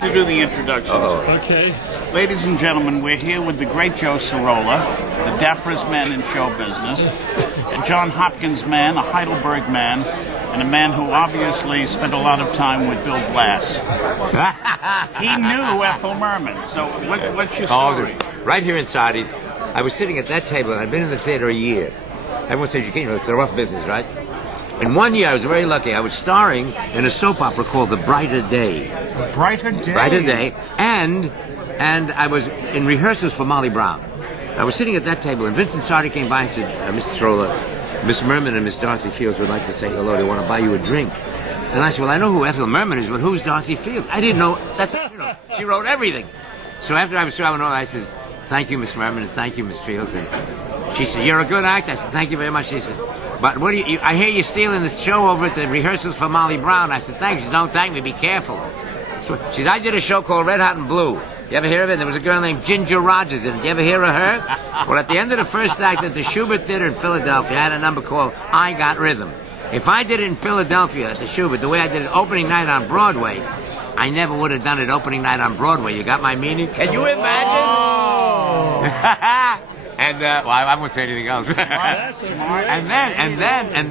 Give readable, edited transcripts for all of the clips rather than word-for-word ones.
To do the introductions. Okay. Ladies and gentlemen, we're here with the great Joe Sirola, the dapperest man in show business, a John Hopkins man, a Heidelberg man, and a man who obviously spent a lot of time with Bill Blass. He knew Ethel Merman. So what's your story? Right here in Sardi's, I was sitting at that table, and I'd been in the theater a year. Everyone says, you know, it's a rough business, right? And one year, I was very lucky. I was starring in a soap opera called The Brighter Day. The Brighter Day? Brighter Day. And I was in rehearsals for Molly Brown. I was sitting at that table, and Vincent Sardi came by and said, Mr. Sirola, Miss Merman and Miss Dorothy Fields would like to say hello. They want to buy you a drink. And I said, well, I know who Ethel Merman is, but who's Dorothy Fields? I didn't know. That's, you know, she wrote everything. So after I was through, I said, thank you, Miss Merman, and thank you, Miss Fields. And she said, you're a good actor. I said, thank you very much. She said, but what do you, I hear you stealing the show over at the rehearsals for Molly Brown. I said, thanks. Don't thank me. Be careful. She said, I did a show called Red Hot and Blue. You ever hear of it? There was a girl named Ginger Rogers in it. You ever hear of her? Well, at the end of the first act at the Schubert Theater in Philadelphia, I had a number called I Got Rhythm. If I did it in Philadelphia at the Schubert, the way I did it opening night on Broadway, I never would have done it opening night on Broadway. You got my meaning? Can you imagine? Oh. And well, I won't say anything else. and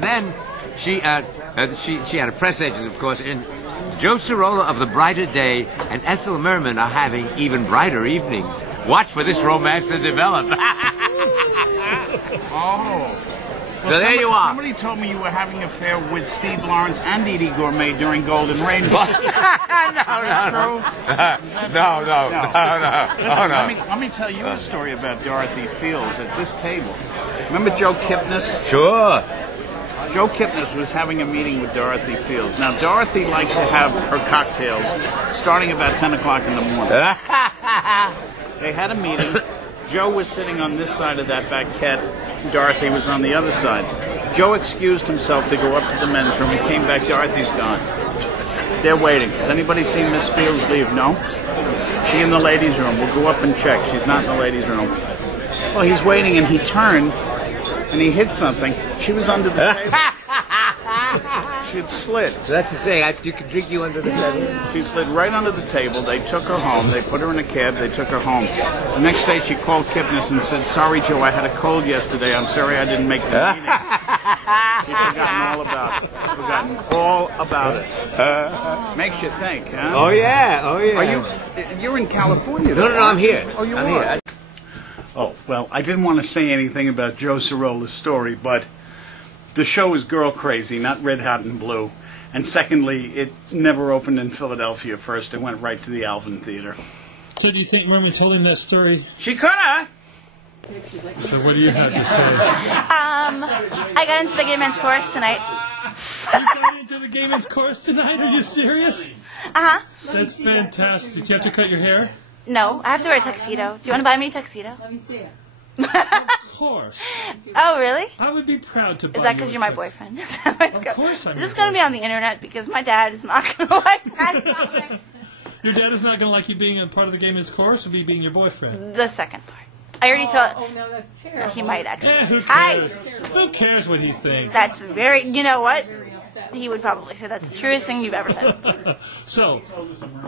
then she had a press agent, of course, and Joe Sirola of The Brighter Day and Ethel Merman are having even brighter evenings. Watch for this romance to develop. Oh. So well, there you are. Somebody told me you were having an affair with Steve Lawrence and Edie Gourmet during Golden Rainbow. No. Let me tell you a story about Dorothy Fields at this table. Remember Joe Kipnis? Sure. Joe Kipnis was having a meeting with Dorothy Fields. Now, Dorothy liked to have her cocktails starting about 10 o'clock in the morning. They had a meeting. Joe was sitting on this side of that banquette. Dorothy was on the other side. Joe excused himself to go up to the men's room. He came back. Dorothy's gone. They're waiting. Has anybody seen Miss Fields leave? No? She in the ladies' room. We'll go up and check. She's not in the ladies' room. Well, he's waiting, and he turned, and he hit something. She was under the table. She had slid. So that's to say, you could drink you under the table? She slid right under the table. They took her home. They put her in a cab. They took her home. The next day, she called Kipnis and said, sorry, Joe, I had a cold yesterday. I'm sorry I didn't make the meeting. She'd forgotten all about it. Forgotten all about it. Makes you think, huh? Oh, yeah. Oh, yeah. You're in California, though. No, I'm here. Oh, you are? Here. Oh, well, I didn't want to say anything about Joe Sirola's story, but the show is girl crazy, not Red Hot and Blue. And secondly, it never opened in Philadelphia first. It went right to the Alvin Theater. So do you think Merman told him that story? She could have. So what do you have to say? I got into the gay men's chorus tonight. You got into the gay men's chorus tonight? Are you serious? Uh-huh. That's fantastic. Do you have to cut your hair? No, I have to wear a tuxedo. Do you want to buy me a tuxedo? Let me see it. Of course. Oh, really? I would be proud to buy you. Is that because you're my boyfriend? Of course I'm This is going to be on the internet because my dad is not going to like that. Your dad is not going to like you being a part of the gay men's chorus or being your boyfriend? The second part. I already told... Oh, no, that's terrible. He might actually. Who cares? Who cares what he thinks? That's very... You know what? He would probably say that's the truest thing you've ever said. So,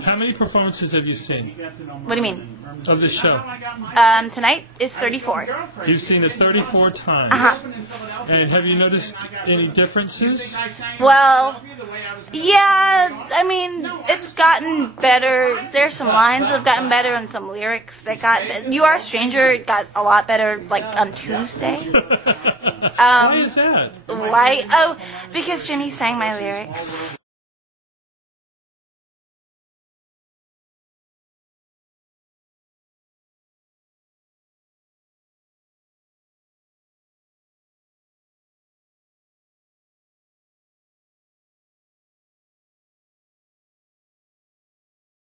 how many performances have you seen? What do you mean? Of this show? Tonight is 34. You've seen it 34 times. Uh-huh. And have you noticed any differences? Well, yeah, I mean, it's gotten better. There's some lines that have gotten better and some lyrics that got... You Are a Stranger got a lot better, like, on Tuesday. Why is that? Why? Oh, because Jimmy sang my lyrics.